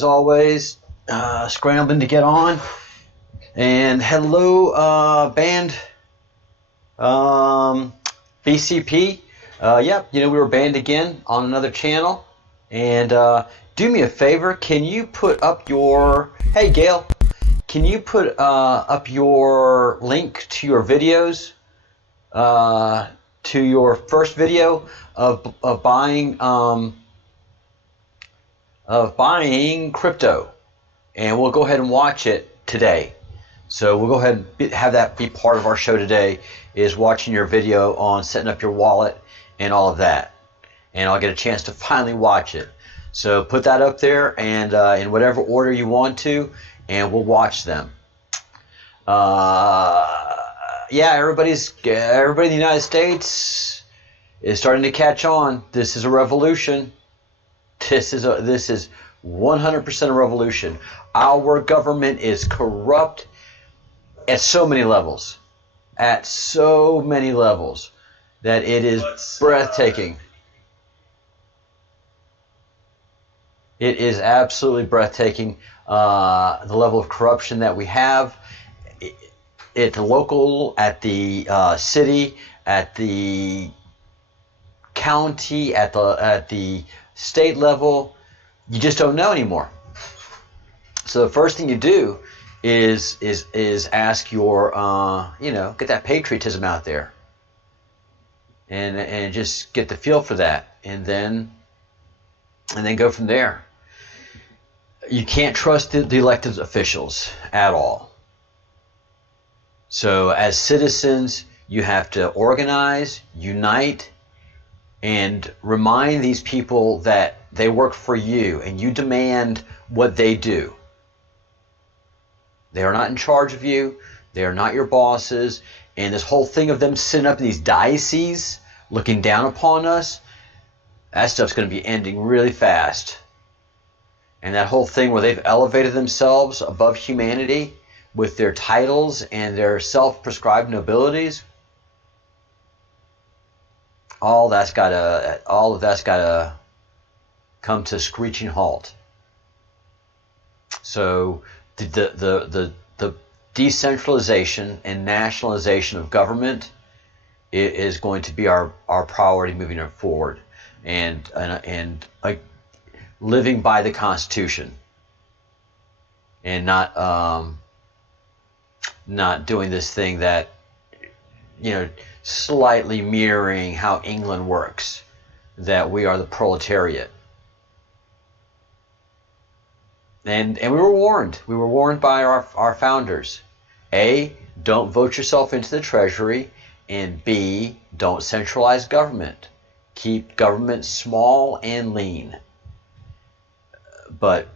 as always, scrambling to get on. And hello, band BCP. Yep, we were banned again on another channel. And do me a favor, can you put up your... Hey, Gail, can you put up your link to your videos, to your first video of buying crypto, and we'll go ahead and watch it today. So we'll go ahead and have that be part of our show today, is watching your video on setting up your wallet and all of that. And I'll get a chance to finally watch it. So put that up there, and in whatever order you want to, and we'll watch them. Yeah, everybody in the United States is starting to catch on. This is a revolution. This is 100% a revolution. Our government is corrupt at so many levels. At so many levels that it is breathtaking. It is absolutely breathtaking. The level of corruption that we have at the local, at the city, at the county, at the state level, you just don't know anymore. So the first thing you do is ask your get that patriotism out there, and just get the feel for that, and then go from there. You can't trust the elected officials at all. So as citizens, you have to organize, unite, and remind these people that they work for you, and you demand what they do. They are not in charge of you. They are not your bosses. And this whole thing of them sitting up in these dioceses looking down upon us, that stuff's going to be ending really fast. And that whole thing where they've elevated themselves above humanity with their titles and their self-prescribed nobilities, all of that's got to come to a screeching halt. So the decentralization and nationalization of government is going to be our priority moving forward, and living by the Constitution, and not doing this thing that, slightly mirroring how England works, that we are the proletariat. And we were warned. We were warned by our founders. A, don't vote yourself into the Treasury, and B, don't centralize government. Keep government small and lean. But,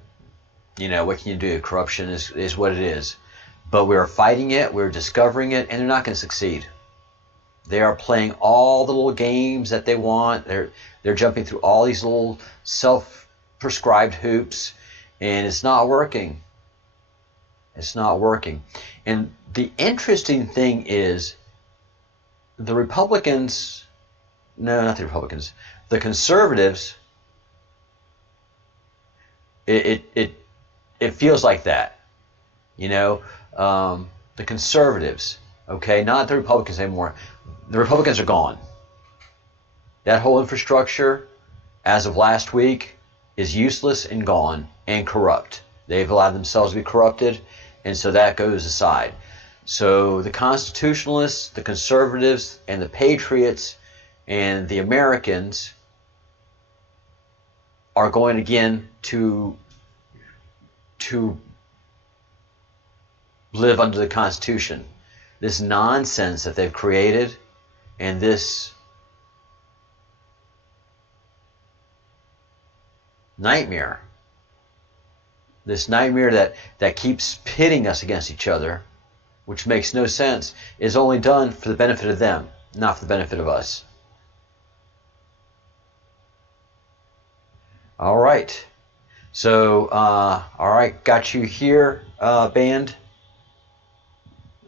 what can you do? Corruption is what it is. But we're fighting it, we're discovering it, and they're not going to succeed. They are playing all the little games that they want. They're jumping through all these little self-prescribed hoops, and it's not working. It's not working. And the interesting thing is, the Republicans, no, not the Republicans, the conservatives, it feels like that. The conservatives, okay, not the Republicans anymore. The Republicans are gone. That whole infrastructure, as of last week, is useless and gone and corrupt. They've allowed themselves to be corrupted, and so that goes aside. So the constitutionalists, the conservatives, and the patriots, and the Americans are going again to live under the Constitution. This nonsense that they've created, and this nightmare that keeps pitting us against each other, which makes no sense, is only done for the benefit of them, not for the benefit of us. All right. So, all right, got you here, band.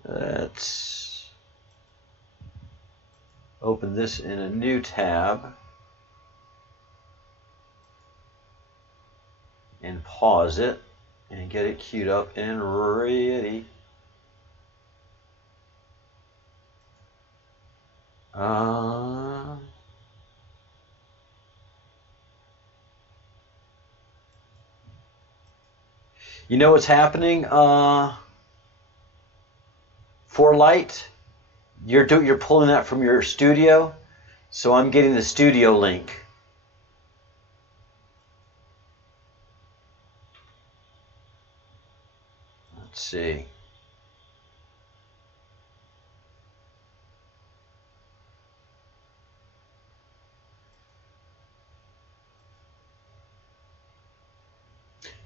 Let's open this in a new tab and pause it and get it queued up and ready. You know what's happening? For light, you're pulling that from your studio, so I'm getting the studio link. Let's see.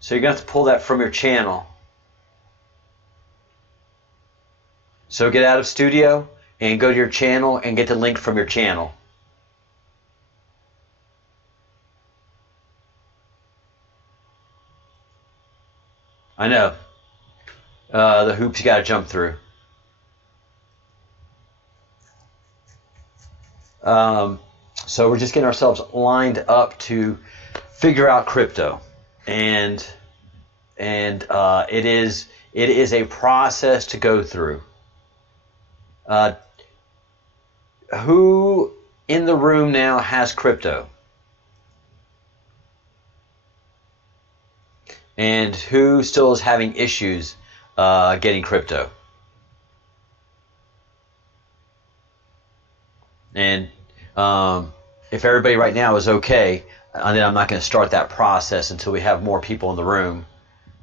So you're going to have to pull that from your channel. So get out of studio and go to your channel and get the link from your channel. I know. The hoops you got to jump through. So we're just getting ourselves lined up to figure out crypto, and it is a process to go through. Who in the room now has crypto? And who still is having issues getting crypto? And if everybody right now is okay, then I'm not going to start that process until we have more people in the room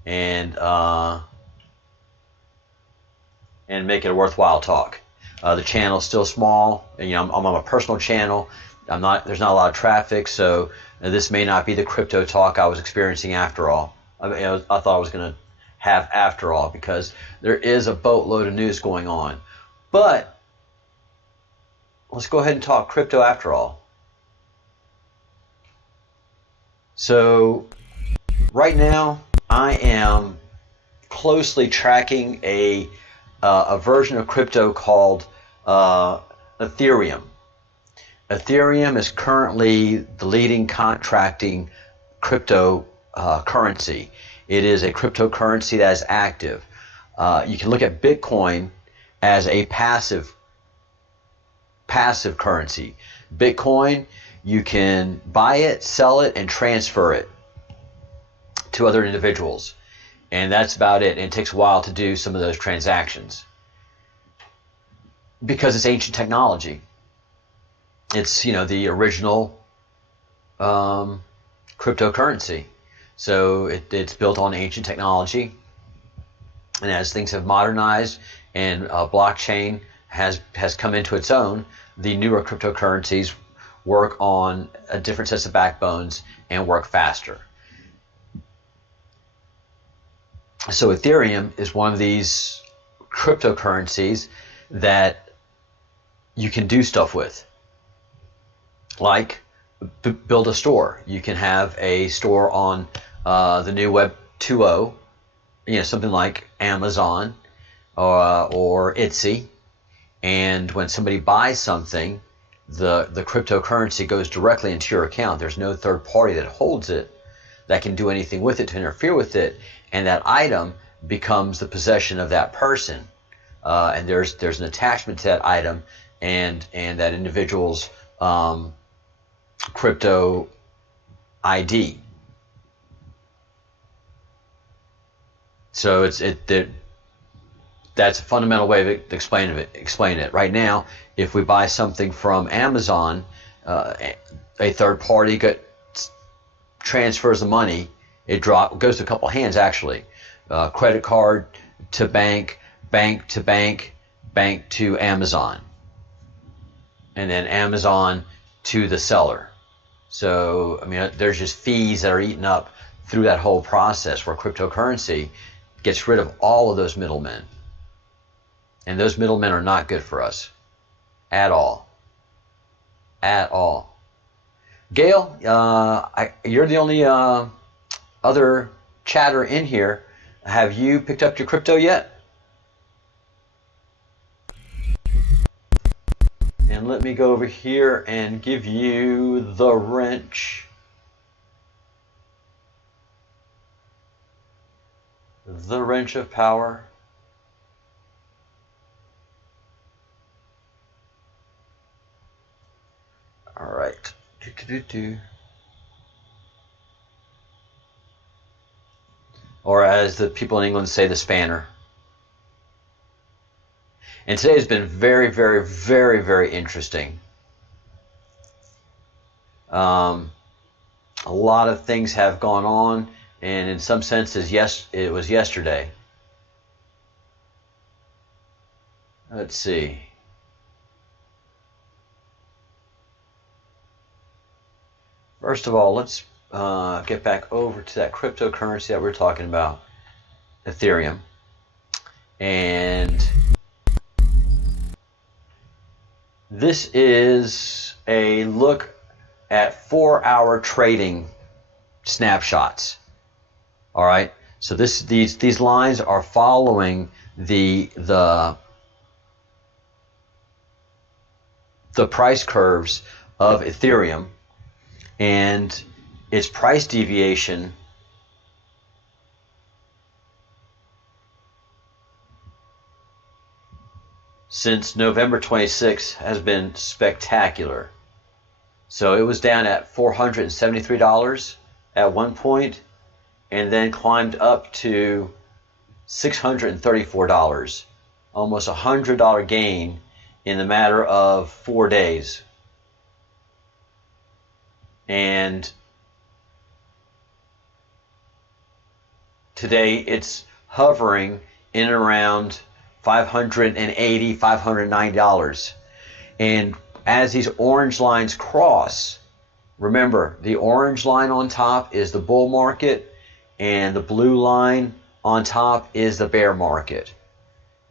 and make it a worthwhile talk. The channel's still small. And, I'm on a personal channel. There's not a lot of traffic, so this may not be the crypto talk I was experiencing after all. I thought I was going to have after all, because there is a boatload of news going on. But let's go ahead and talk crypto after all. So right now I am closely tracking a version of crypto called Ethereum. Ethereum is currently the leading contracting crypto currency. It is a cryptocurrency that is active. You can look at Bitcoin as a passive currency. Bitcoin, you can buy it, sell it, and transfer it to other individuals. And that's about it. And it takes a while to do some of those transactions because it's ancient technology. It's, the original cryptocurrency. So it's built on ancient technology. And as things have modernized and blockchain has come into its own, the newer cryptocurrencies work on a different sets of backbones and work faster. So Ethereum is one of these cryptocurrencies that you can do stuff with, like build a store. You can have a store on the new Web 2.0, something like Amazon or Etsy, and when somebody buys something, the cryptocurrency goes directly into your account. There's no third party that holds it that can do anything with it to interfere with it, and that item becomes the possession of that person. And there's an attachment to that item and that individual's crypto ID. So that's a fundamental way of explaining it. Right now, if we buy something from Amazon, a third party transfers the money. It goes to a couple hands actually. Credit card to bank, bank to bank, bank to Amazon, and then Amazon to the seller. So there's just fees that are eaten up through that whole process, where cryptocurrency gets rid of all of those middlemen. And those middlemen are not good for us at all. At all. Gail, you're the only other chatter in here. Have you picked up your crypto yet? And let me go over here and give you the wrench. the wrench of power. All right. Or as the people in England say, the spanner. And today has been very, very, very, very interesting. A lot of things have gone on, and in some senses, yes, it was yesterday. Let's see. First of all, let's get back over to that cryptocurrency that we were talking about, Ethereum. And this is a look at 4-hour trading snapshots. All right. So these lines are following the price curves of Ethereum, and its price deviation since November 26th has been spectacular. So it was down at $473 at one point, and then climbed up to $634, almost $100 gain in the matter of 4 days. And today it's hovering in and around $580, $590. And as these orange lines cross, remember, the orange line on top is the bull market, and the blue line on top is the bear market.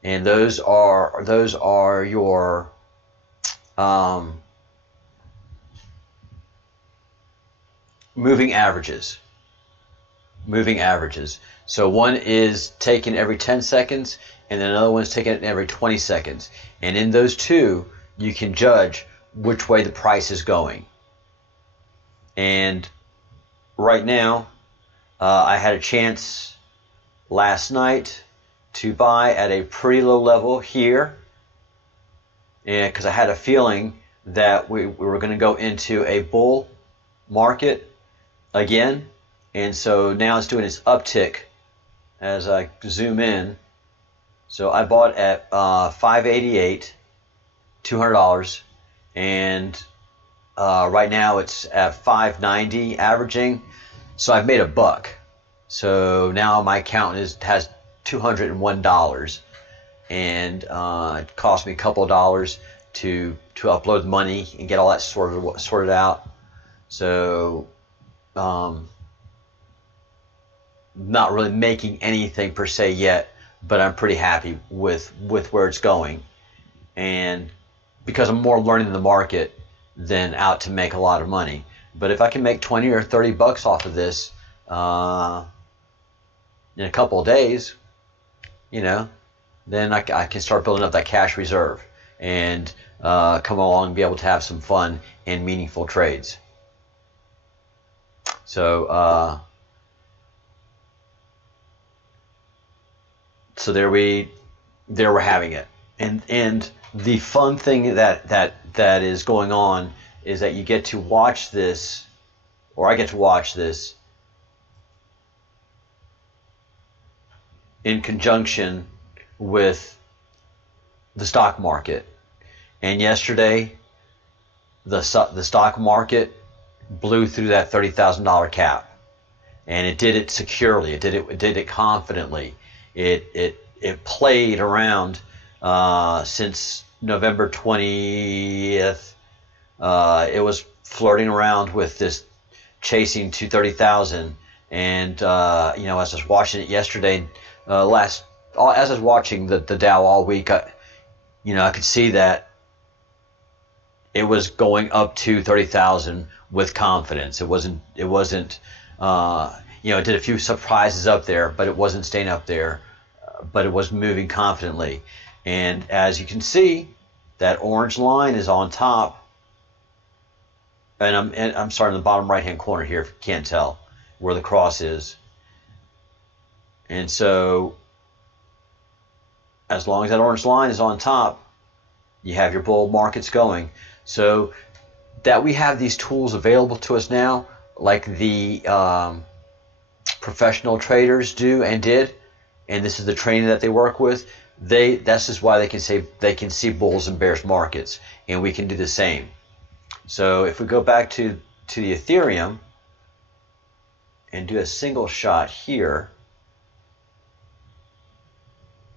And those are your moving averages. Moving averages. So one is taken every 10 seconds, and then another one's taken every 20 seconds. And in those two, you can judge which way the price is going. And right now, I had a chance last night to buy at a pretty low level here, and because I had a feeling that we were going to go into a bull market again. And so now it's doing its uptick as I zoom in. So I bought at $588, $200, and right now it's at $590 averaging. So I've made a buck. So now my account has $201, and it cost me a couple of dollars to upload the money and get all that sorted out. So not really making anything per se yet, but I'm pretty happy with where it's going, and because I'm more learning the market than out to make a lot of money. But if I can make 20 or 30 bucks off of this in a couple of days, then I can start building up that cash reserve and come along and be able to have some fun and meaningful trades. So so there we're having it, and the fun thing that is going on is that you get to watch this, or I get to watch this in conjunction with the stock market. And yesterday, the stock market blew through that $30,000 cap, and it did it securely. It did it confidently. It played around since November 20th. It was flirting around with this chasing to 30,000, and as I was watching it yesterday, as I was watching the Dow all week, I could see that it was going up to 30,000 with confidence. It wasn't. It did a few surprises up there, but it wasn't staying up there. But it was moving confidently, and as you can see, that orange line is on top, and I'm starting in the bottom right hand corner here if you can't tell where the cross is. And so as long as that orange line is on top, you have your bull markets going. So that we have these tools available to us now, like the professional traders do and did, and this is the training that they work with. This is why they can say they can see bulls and bears markets, and we can do the same. So if we go back to the Ethereum and do a single shot here.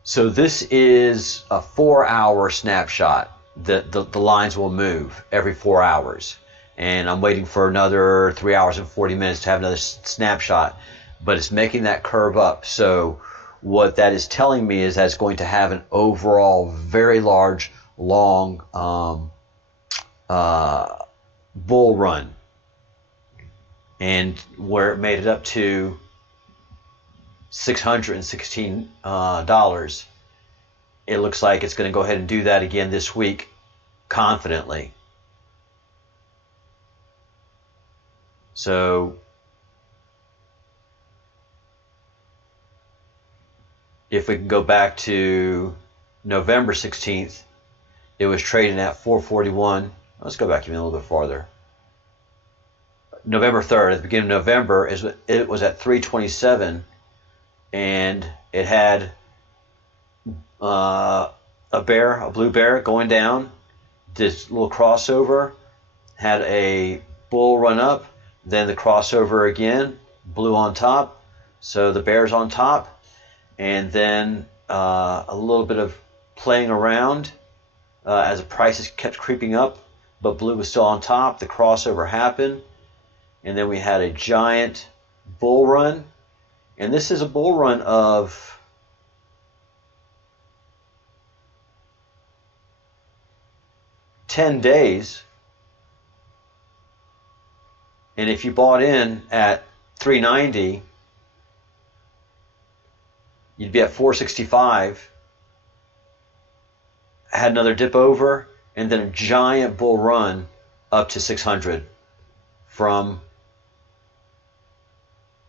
So this is a 4-hour snapshot. The lines will move every 4 hours. And I'm waiting for another 3 hours and 40 minutes to have another snapshot. But it's making that curve up. So what that is telling me is that it's going to have an overall very large, long bull run. And where it made it up to $616, it looks like it's going to go ahead and do that again this week confidently. So if we can go back to November 16th, it was trading at 441. Let's go back even a little bit farther. November 3rd, at the beginning of November, it was at 327, and it had a blue bear going down, this little crossover, had a bull run up, then the crossover again, blue on top, so the bear's on top, and then a little bit of playing around as the prices kept creeping up, but blue was still on top. The crossover happened, and then we had a giant bull run, and this is a bull run of $10 days. And if you bought in at 390, you'd be at 465. Had another dip over, and then a giant bull run up to 600 from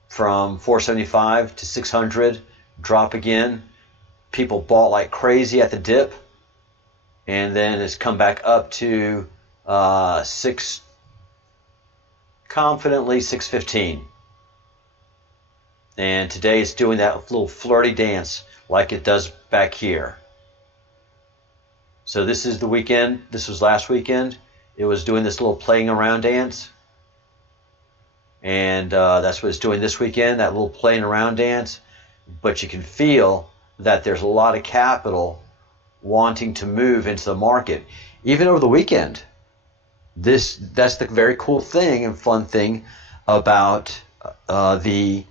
475 to 600, drop again. People bought like crazy at the dip, and then it's come back up to confidently 615. And today it's doing that little flirty dance like it does back here. So this is the weekend. This was last weekend. It was doing this little playing around dance. And that's what it's doing this weekend, that little playing around dance. But you can feel that there's a lot of capital wanting to move into the market, even over the weekend. That's the very cool thing and fun thing about the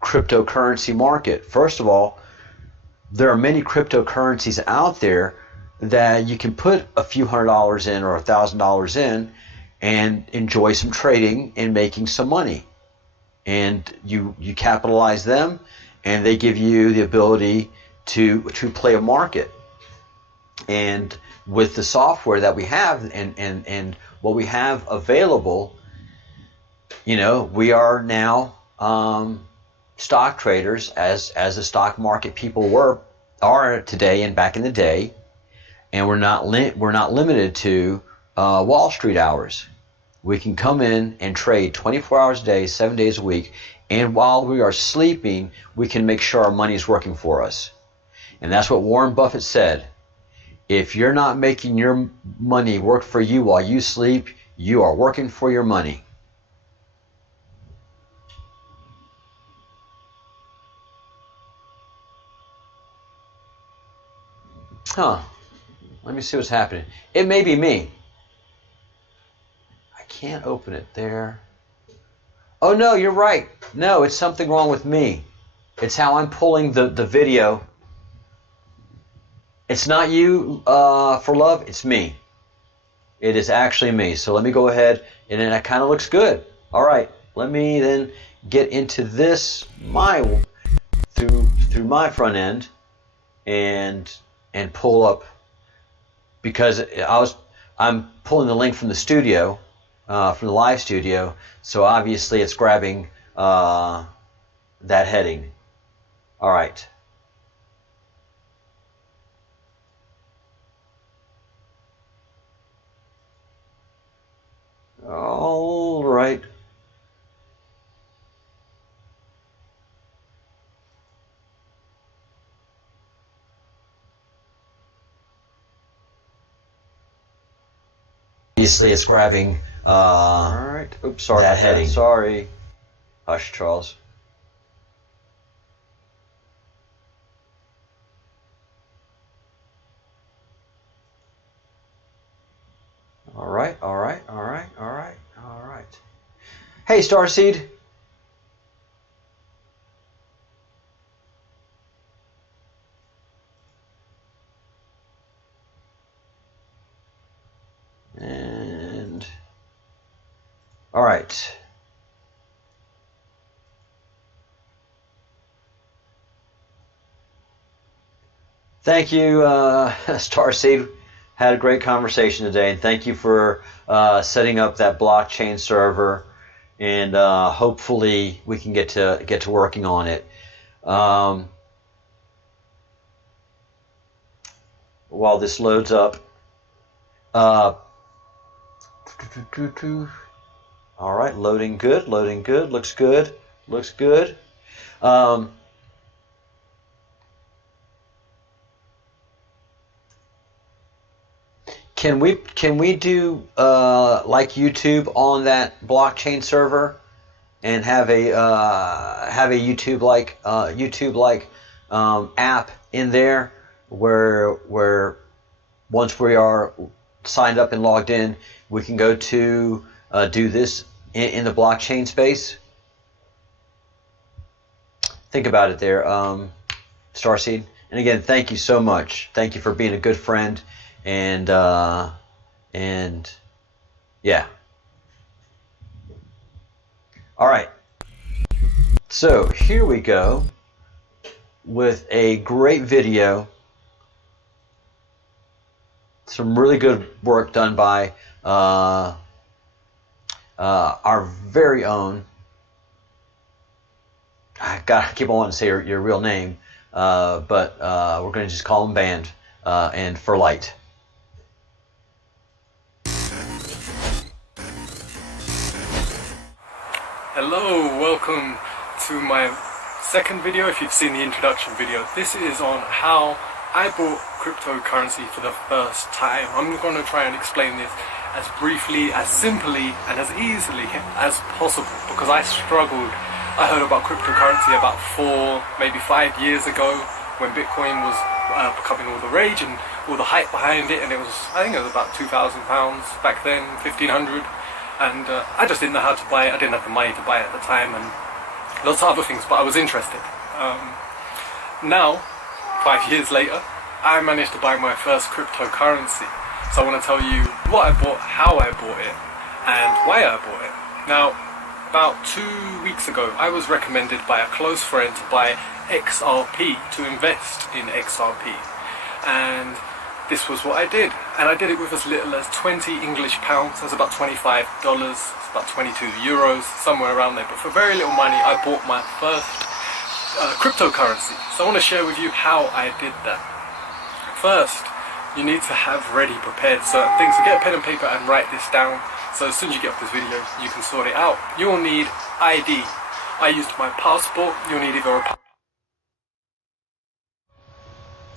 cryptocurrency market. First of all, there are many cryptocurrencies out there that you can put a few $100s in or $1,000 in and enjoy some trading and making some money. And you capitalize them, and they give you the ability to play a market. And with the software that we have and what we have available, we are now stock traders as the stock market people are today and back in the day, and we're not limited to Wall Street hours. We can come in and trade 24 hours a day, 7 days a week, and while we are sleeping, we can make sure our money is working for us. And that's what Warren Buffett said. If you're not making your money work for you while you sleep, you are working for your money. Let me see what's happening. It may be me. I can't open it there. Oh no, you're right. No, it's something wrong with me. It's how I'm pulling the video. It's not you for love, it's me. It is actually me. So let me go ahead, and then that kind of looks good. All right, let me then get into this through my front end and pull up, because I'm pulling the link from the studio, from the live studio. So obviously it's grabbing that heading. All right. All right. Obviously, it's grabbing All right. Oops, sorry. that heading. Sorry. Hush, Charles. All right, all right, all right, all right, all right. Hey, Starseed. And all right. Thank you, Starseed. Had a great conversation today, and thank you for setting up that blockchain server. And hopefully we can get to working on it. While this loads up. All right, loading good, looks good, looks good. Can we do like YouTube on that blockchain server and have a YouTube like app in there where once we are signed up and logged in, we can go to do this in the blockchain space? Think about it there, Starseed. And again, thank you so much. Thank you for being a good friend. And yeah. All right. So here we go with a great video. Some really good work done by our very own. I gotta keep on wanting to say your real name, but we're gonna just call him Band and For Light. Hello, welcome to my second video. If you've seen the introduction video, this is on how I bought cryptocurrency for the first time. I'm going to try and explain this as briefly, as simply, and as easily as possible, because I struggled. I heard about cryptocurrency about 4, maybe 5 years ago, when Bitcoin was becoming all the rage and all the hype behind it, and it was, I think it was about £2,000 back then, 1,500. And I just didn't know how to buy it. I didn't have the money to buy it at the time, and lots of other things, but I was interested. Now, 5 years later, I managed to buy my first cryptocurrency. So I want to tell you what I bought, how I bought it, and why I bought it. Now, about 2 weeks ago, I was recommended by a close friend to buy XRP, to invest in XRP. And this was what I did, and I did it with as little as 20 English pounds. That's about $25, it's about 22 euros, somewhere around there. But for very little money, I bought my first cryptocurrency. So I want to share with you how I did that. First, you need to have ready prepared certain things. So get a pen and paper and write this down. So as soon as you get off this video, you can sort it out. You'll need ID. I used my passport. You'll need either a...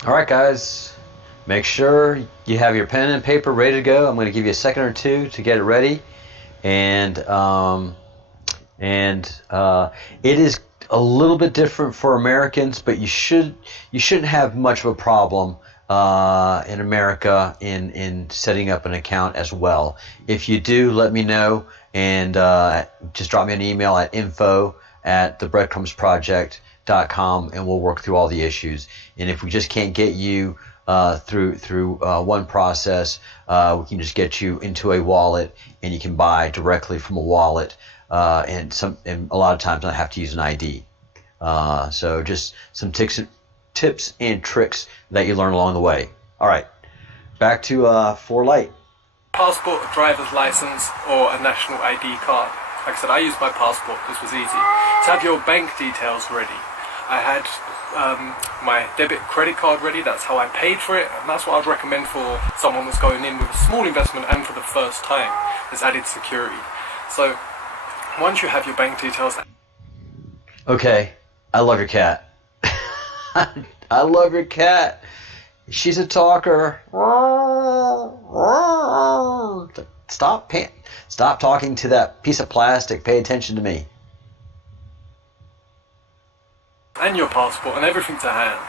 All right, guys. Make sure you have your pen and paper ready to go. I'm going to give you a second or two to get it ready, and it is a little bit different for Americans, but you shouldn't have much of a problem in America in setting up an account as well. If you do, let me know, and just drop me an email at info@thebreadcrumbsproject.com, and we'll work through all the issues. And if we just can't get you through one process, we can just get you into a wallet, and you can buy directly from a wallet, and a lot of times not have to use an ID. So just some tips and tricks that you learn along the way. All right, back to For Light. Passport, a driver's license, or a national ID card. Like I said, I used my passport. This was easy. To have your bank details ready, I had my debit credit card ready. That's how I paid for it, and that's what I'd recommend for someone that's going in with a small investment and for the first time. There's added security. So once you have your bank details. Okay, I love your cat. I love your cat. She's a talker. Stop talking to that piece of plastic. Pay attention to me. And your passport and everything to hand,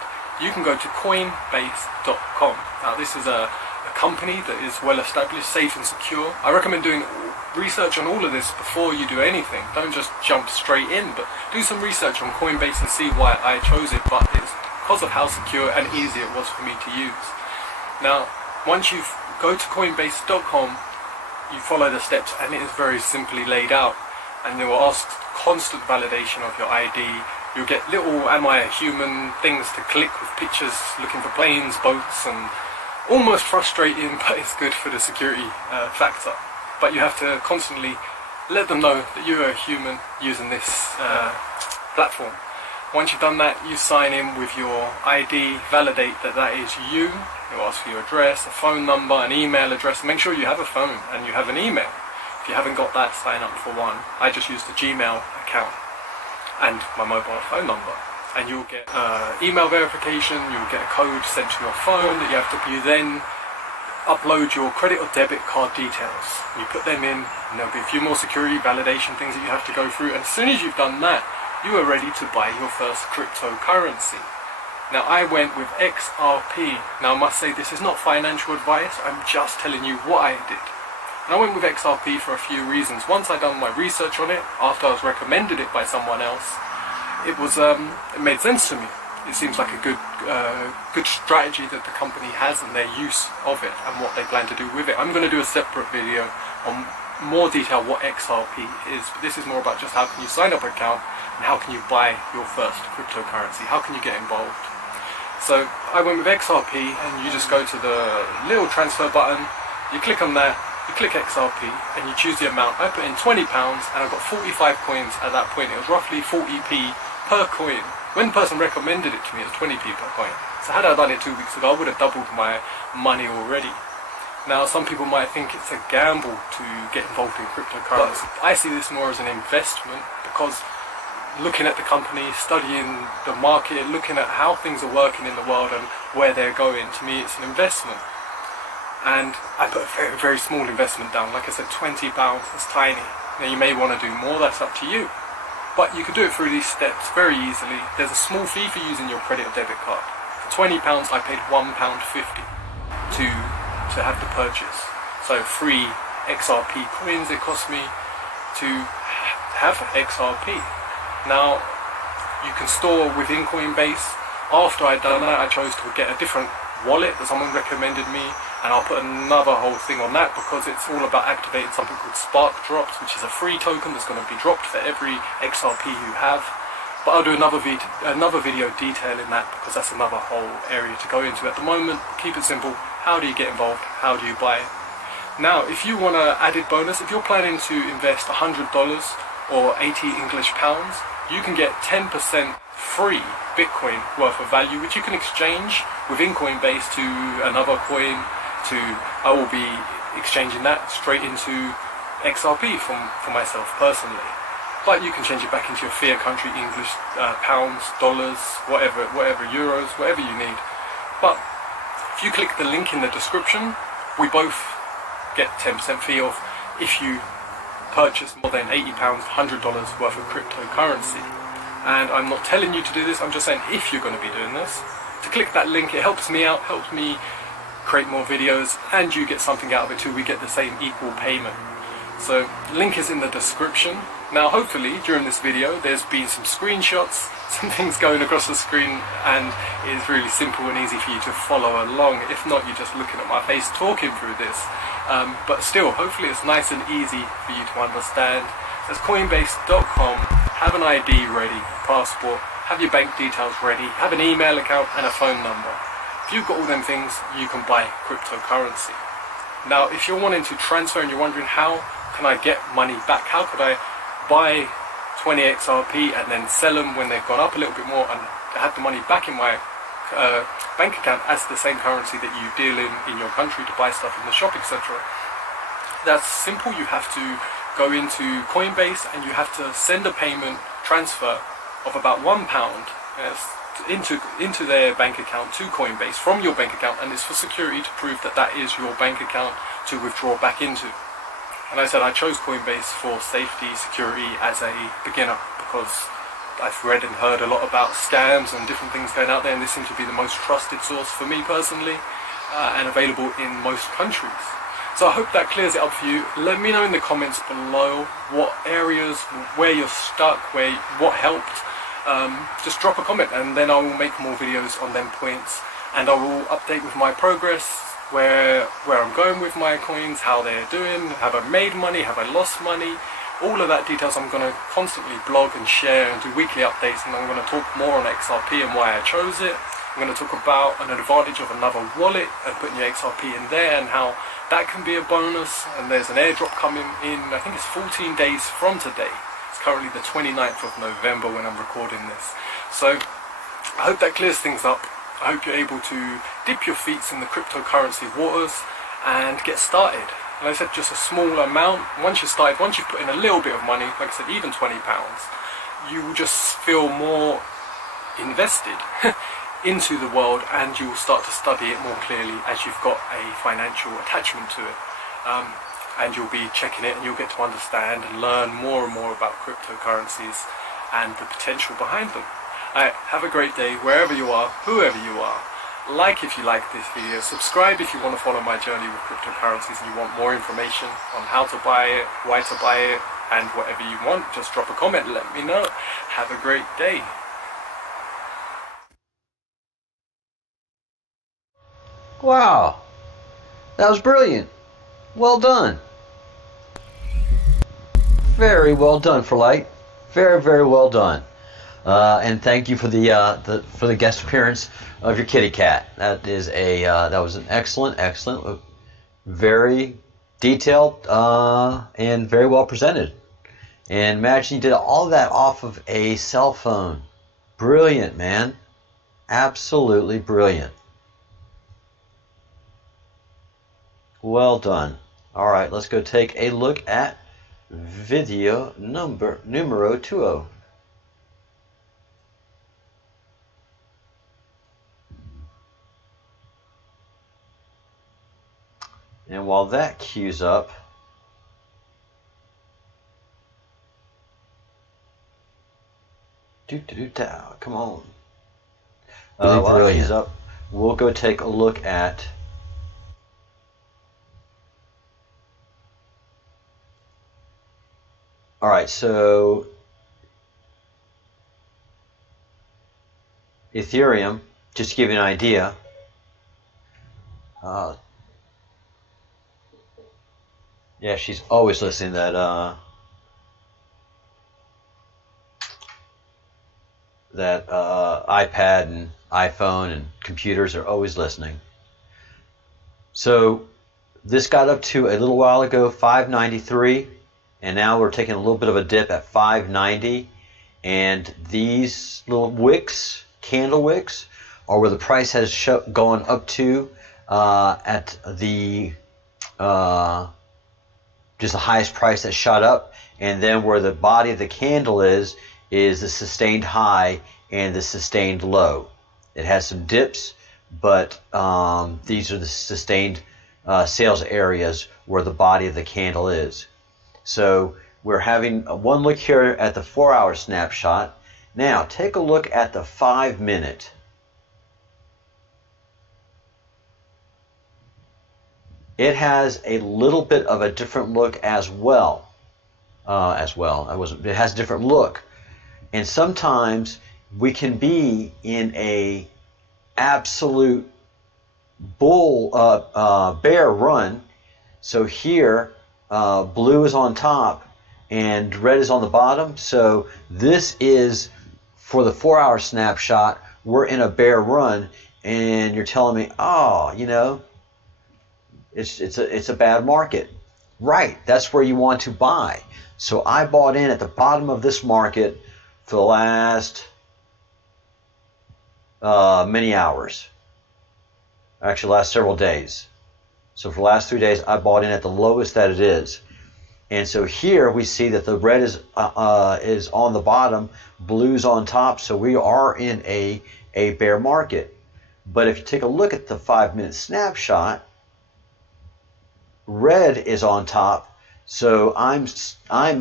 you can go to coinbase.com. Now this is a company that is well established, safe and secure. I recommend doing research on all of this before you do anything. Don't just jump straight in, but do some research on Coinbase and see why I chose it. But it's because of how secure and easy it was for me to use. Now once you go to coinbase.com, you follow the steps and it is very simply laid out, and they will ask constant validation of your ID. You'll get little "am I a human" things to click with pictures looking for planes, boats, and almost frustrating, but it's good for the security factor. But you have to constantly let them know that you're a human using this platform. Once you've done that, you sign in with your ID, validate that that is you. It'll ask for your address, a phone number, an email address. Make sure you have a phone and you have an email. If you haven't got that, sign up for one. I just use the Gmail account and my mobile phone number. And you'll get email verification, you'll get a code sent to your phone that you then upload your credit or debit card details. You put them in, and there'll be a few more security validation things that you have to go through. And as soon as you've done that, you are ready to buy your first cryptocurrency. Now I went with XRP. Now I must say this is not financial advice, I'm just telling you what I did. And I went with XRP for a few reasons. Once I'd done my research on it, after I was recommended it by someone else, it made sense to me. It seems like a good strategy that the company has and their use of it and what they plan to do with it. I'm going to do a separate video on more detail what XRP is, but this is more about just how can you sign up an account and how can you buy your first cryptocurrency, how can you get involved. So I went with XRP, and you just go to the little transfer button, you click on that, you click XRP, and you choose the amount. I put in £20 and I got 45 coins at that point. It was roughly 40p per coin. When the person recommended it to me, it was 20p per coin. So had I done it 2 weeks ago, I would have doubled my money already. Now some people might think it's a gamble to get involved in cryptocurrency. I see this more as an investment, because looking at the company, studying the market, looking at how things are working in the world and where they're going, to me it's an investment. And I put a very, very small investment down. Like I said, £20, that's tiny. Now you may want to do more, that's up to you. But you can do it through these steps very easily. There's a small fee for using your credit or debit card. For £20 I paid £1.50 to have the purchase. So 3 XRP coins it cost me to have XRP. Now you can store within Coinbase. After I'd done that, I chose to get a different wallet that someone recommended me, and I'll put another whole thing on that because it's all about activating something called Spark Drops, which is a free token that's going to be dropped for every XRP you have. But I'll do another video detailing that, because that's another whole area to go into at the moment. Keep it simple. How do you get involved? How do you buy it? Now, if you want an added bonus, if you're planning to invest $100 or 80 English pounds, you can get 10% free Bitcoin worth of value, which you can exchange within Coinbase to another coin. I will be exchanging that straight into XRP for myself personally. But you can change it back into your fiat country, English, pounds, dollars, whatever, euros, whatever you need. But if you click the link in the description, we both get 10% fee off if you purchase more than £80, $100 worth of cryptocurrency. And I'm not telling you to do this, I'm just saying if you're going to be doing this, to click that link. It helps me out, helps me create more videos, and you get something out of it too. We get the same equal payment. So link is in the description. Now hopefully during this video there's been some screenshots, some things going across the screen, and it's really simple and easy for you to follow along. If not, you're just looking at my face talking through this. But still, hopefully it's nice and easy for you to understand. There's coinbase.com, have an ID ready, passport, have your bank details ready, have an email account and a phone number. If you've got all them things, you can buy cryptocurrency. Now if you're wanting to transfer and you're wondering how can I get money back, how could I buy 20 XRP and then sell them when they've gone up a little bit more, and have the money back in my bank account as the same currency that you deal in your country to buy stuff in the shop, etc. That's simple. You have to go into Coinbase and you have to send a payment transfer of about £1 into their bank account to Coinbase from your bank account, and it's for security to prove that that is your bank account to withdraw back into. And I said I chose Coinbase for safety, security as a beginner, because I've read and heard a lot about scams and different things going out there, and this seems to be the most trusted source for me personally, and available in most countries. So I hope that clears it up for you. Let me know in the comments below what areas, where you're stuck, what helped. Just drop a comment, and then I will make more videos on them points, and I will update with my progress, where I'm going with my coins, how they're doing, have I made money, have I lost money. All of that details I'm going to constantly blog and share and do weekly updates, and I'm going to talk more on XRP and why I chose it. I'm going to talk about an advantage of another wallet and putting your XRP in there and how that can be a bonus. And there's an airdrop coming in, I think it's 14 days from today. It's currently the 29th of November when I'm recording this. So I hope that clears things up. I hope you're able to dip your feet in the cryptocurrency waters and get started. And I said, just a small amount. Once you've put in a little bit of money, like I said, even £20, you will just feel more invested into the world, and you will start to study it more clearly as you've got a financial attachment to it. And you'll be checking it, and you'll get to understand and learn more and more about cryptocurrencies and the potential behind them. Have a great day wherever you are, whoever you are. Like if you like this video, subscribe if you want to follow my journey with cryptocurrencies and you want more information on how to buy it, why to buy it, and whatever you want. Just drop a comment, let me know. Have a great day. Wow, that was brilliant. Well done. Very well done, for light. Very, very well done. And thank you for the guest appearance of your kitty cat. That is that was an excellent, very detailed and very well presented. And imagine you did all that off of a cell phone. Brilliant, man. Absolutely brilliant. Well done. All right, let's go take a look at video numero 20. And while that queues up, come on. While that queues up, we'll go take a look at all right, so Ethereum, just to give you an idea, yeah, she's always listening to that iPad and iPhone and computers are always listening. So this got up to a little while ago 593, and now we're taking a little bit of a dip at 590, and these little wicks, candle wicks, are where the price has gone up to at the just the highest price that shot up, and then where the body of the candle is the sustained high and the sustained low. It has some dips, but these are the sustained sales areas where the body of the candle is. So we're having one look here at the 4-hour snapshot. Now take a look at the 5-minute. It has a little bit of a different look as well. It has a different look, and sometimes we can be in a absolute bear run. So here, blue is on top and red is on the bottom. So this is for the 4-hour snapshot. We're in a bear run, and you're telling me, oh, you know, it's a bad market. Right, that's where you want to buy. So I bought in at the bottom of this market for the last many hours. Actually, last several days. So for the last 3 days, I bought in at the lowest that it is. And so here we see that the red is on the bottom, blue's on top. So we are in a bear market. But if you take a look at the 5-minute snapshot, red is on top. So I'm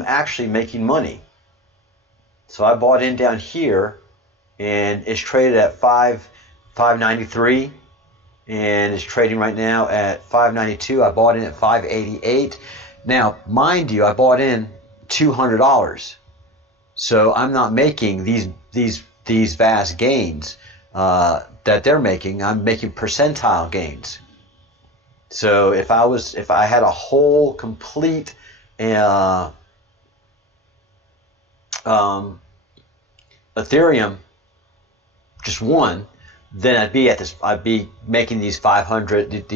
actually making money. So I bought in down here, and it's traded at 593, and it's trading right now at 592. I bought in at 588. Now, mind you, I bought in $200, so I'm not making these vast gains that they're making. I'm making percentile gains. So if I had a whole complete Ethereum, just one, then I'd be making these 500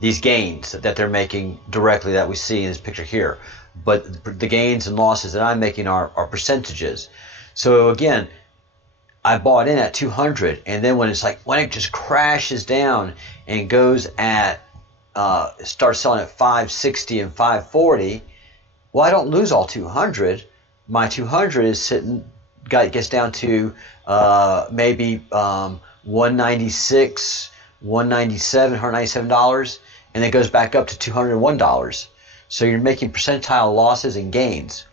these gains that they're making directly that we see in this picture here. But the gains and losses that I'm making are percentages. So again, I bought in at 200, and then when it just crashes down and goes at starts selling at 560 and 540, well, I don't lose all 200. My 200 is gets down to maybe 196, 197, $197, and it goes back up to $201. So you're making percentile losses and gains.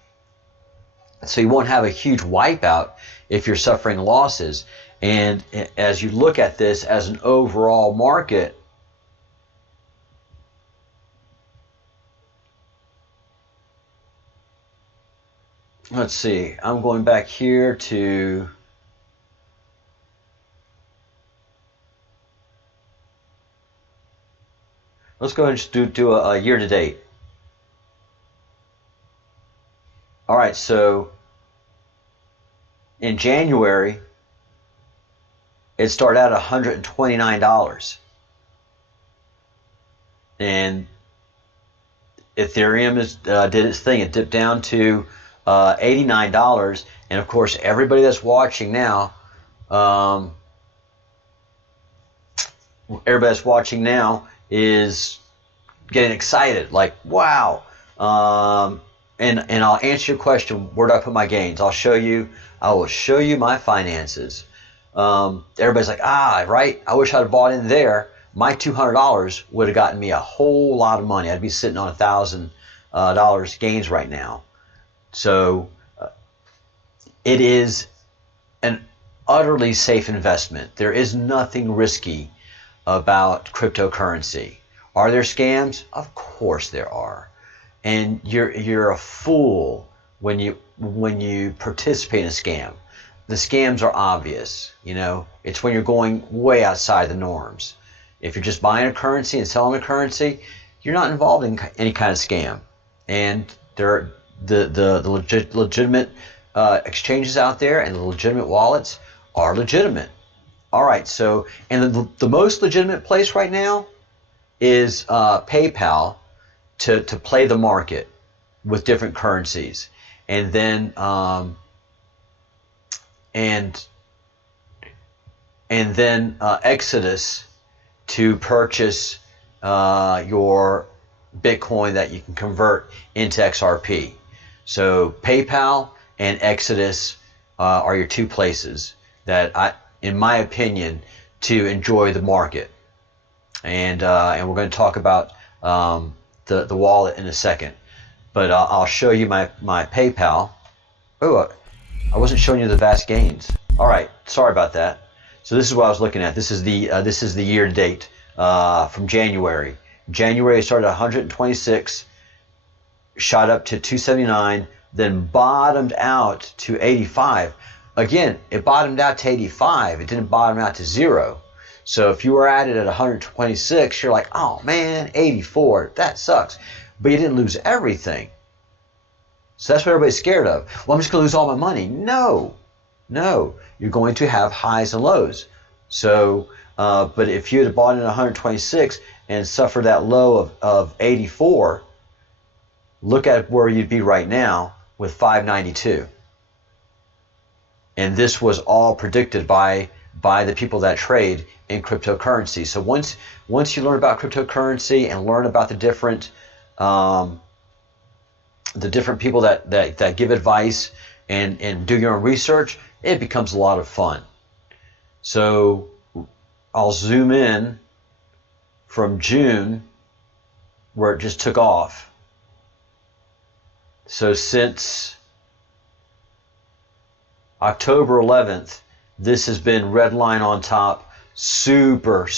So you won't have a huge wipeout if you're suffering losses. And as you look at this as an overall market, let's see, I'm going back here to let's go ahead and just do a year to date. All right, so in January, it started out at $129. And Ethereum did its thing. It dipped down to $89. And of course, everybody that's watching now, is getting excited, like, wow. And I'll answer your question, where do I put my gains? I will show you my finances. Everybody's like, right, I wish I'd have bought in there. My $200 would have gotten me a whole lot of money. I'd be sitting on $1,000 gains right now. So it is an utterly safe investment. There is nothing risky about cryptocurrency. Are there scams? Of course there are. And you're a fool when you participate in a scam. The scams are obvious, It's when you're going way outside the norms. If you're just buying a currency and selling a currency, you're not involved in any kind of scam. And there are the legitimate exchanges out there, and the legitimate wallets are legitimate. All right, so and the most legitimate place right now is PayPal to play the market with different currencies, and then Exodus to purchase your Bitcoin that you can convert into XRP. So PayPal and Exodus are your two places that in my opinion, to enjoy the market. And we're going to talk about the wallet in a second. But I'll show you my PayPal. Oh, I wasn't showing you the vast gains. All right, sorry about that. So this is what I was looking at. This is the year to date from January. January started at 126, shot up to 279, then bottomed out to 85. Again, it bottomed out to 85. It didn't bottom out to 0. So if you were at it at 126, you're like, oh man, 84, that sucks. But you didn't lose everything. So that's what everybody's scared of. Well, I'm just going to lose all my money. No, you're going to have highs and lows. So, but if you had bought in 126 and suffered that low of 84, look at where you'd be right now with 592. And this was all predicted by the people that trade in cryptocurrency. So once you learn about cryptocurrency and learn about the different people that give advice and do your own research, it becomes a lot of fun. So I'll zoom in from June, where it just took off. So since October 11th, this has been red line on top, super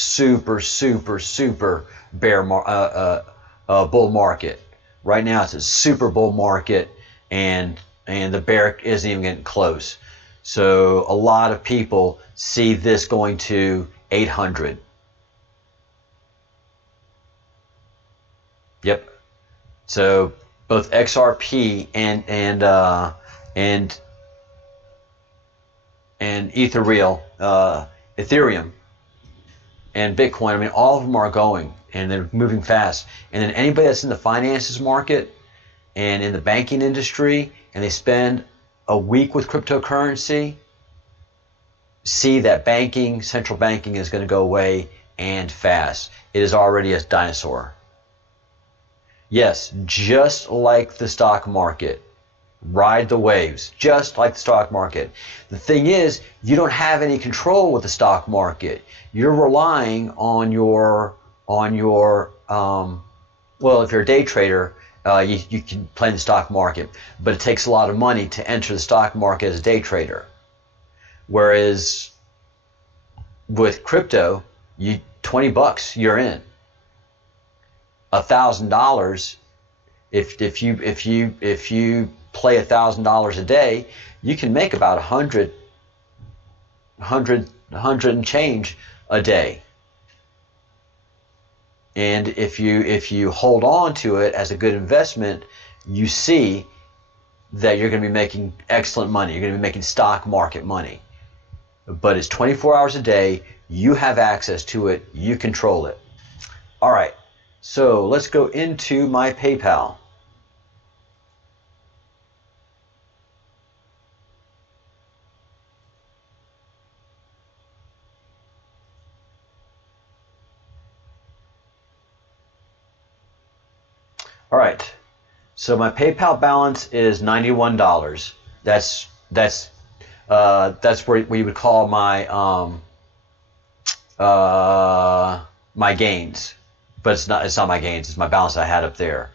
bull market. Right now it's a super bull market, and the bear isn't even getting close. So a lot of people see this going to 800. Yep. So both XRP and Ethereum and Bitcoin, I mean, all of them are going, and they're moving fast. And then anybody that's in the finances market and in the banking industry, and they spend a week with cryptocurrency, see that central banking is going to go away, and fast. It is already a dinosaur. Yes, just like the stock market. Ride the waves, just like the stock market. The thing is, you don't have any control with the stock market. You're relying on your well, if you're a day trader, you can play in the stock market, but it takes a lot of money to enter the stock market as a day trader. Whereas with crypto, $20, you're in. $1,000, if you play $1,000 a day, you can make about 100 and change a day. And if you hold on to it as a good investment, you see that you're going to be making excellent money. You're going to be making stock market money. But it's 24 hours a day. You have access to it. You control it. All right. So let's go into my PayPal. All right, so my PayPal balance is $91. That's where we would call my my gains, but it's not my gains. It's my balance I had up there.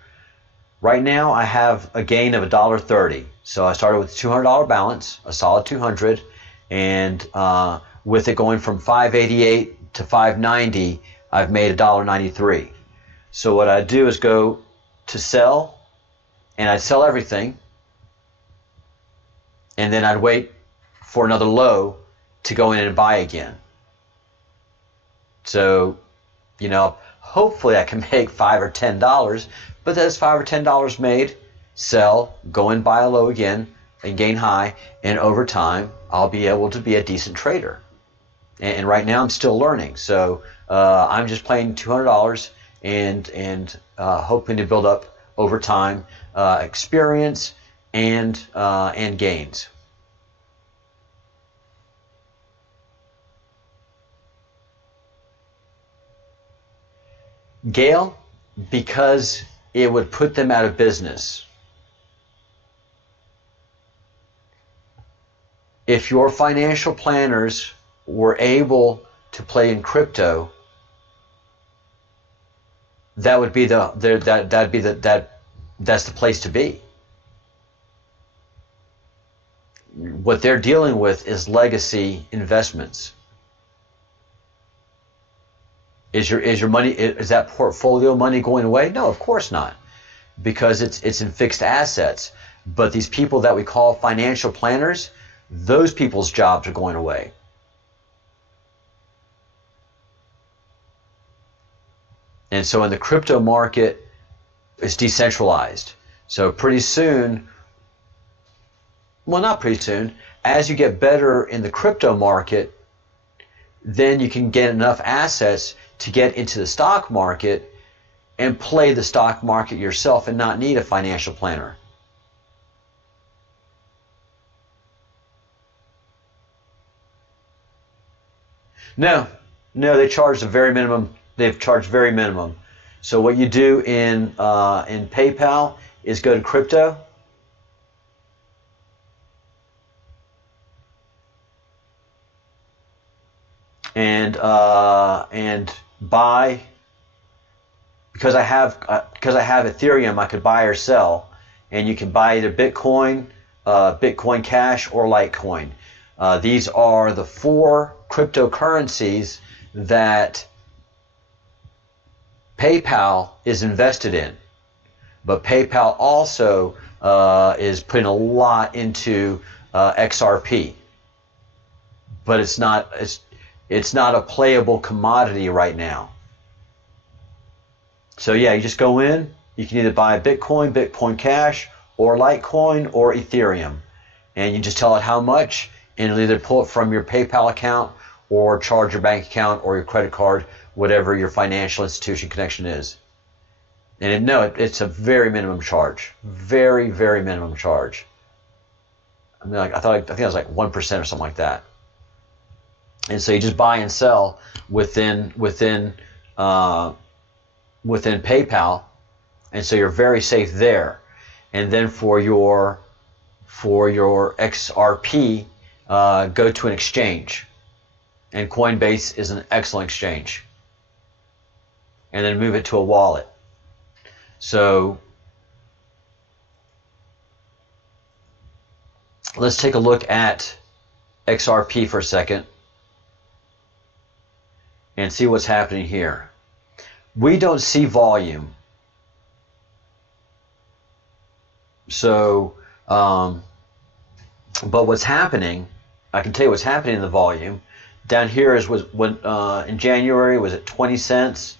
Right now I have a gain of $1.30. So I started with a $200 balance, a solid 200, and with it going from 588 to 590, I've made $1.93. So what I do is go to sell, and I'd sell everything, and then I'd wait for another low to go in and buy again. So, hopefully I can make $5 or $10, but that's $5 or $10 made, sell, go and buy a low again, and gain high, and over time I'll be able to be a decent trader. And right now I'm still learning, so I'm just playing $200 and hoping to build up over time experience and gains. Gail, because it would put them out of business. If your financial planners were able to play in crypto, that would be that's the place to be. What they're dealing with is legacy investments. Is your money, is that portfolio money going away? No, of course not, because it's in fixed assets. But these people that we call financial planners, those people's jobs are going away. And so in the crypto market, it's decentralized. So pretty soon, well, not pretty soon, as you get better in the crypto market, then you can get enough assets to get into the stock market, and play the stock market yourself and not need a financial planner. No, they charge the very minimum. They've charged very minimum. So what you do in PayPal is go to crypto, and buy. Because I have Ethereum, I could buy or sell, and you can buy either Bitcoin, Bitcoin Cash, or Litecoin. These are the 4 cryptocurrencies that PayPal is invested in. But PayPal also is putting a lot into XRP. But it's not a playable commodity right now. So yeah, you just go in, you can either buy Bitcoin, Bitcoin Cash, or Litecoin, or Ethereum. And you just tell it how much, and it'll either pull it from your PayPal account or charge your bank account or your credit card, whatever your financial institution connection is. And it's a very minimum charge. Very, very minimum charge. I mean, I think it was like 1% or something like that. And so you just buy and sell within PayPal, and so you're very safe there. And then for your XRP, go to an exchange, and Coinbase is an excellent exchange. And then move it to a wallet. So let's take a look at XRP for a second and see what's happening here. We don't see volume. So, but what's happening, I can tell you what's happening in the volume. Down here was when in January was at 20 cents,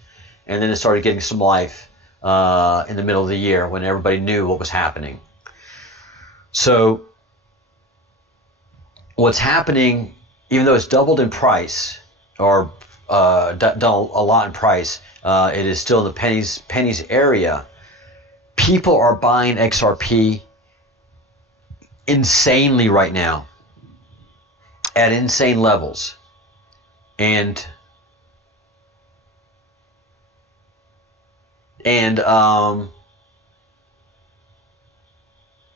and then it started getting some life in the middle of the year when everybody knew what was happening. So what's happening, even though it's doubled in price, or done a lot in price, it is still in the pennies area. People are buying XRP insanely right now, at insane levels. And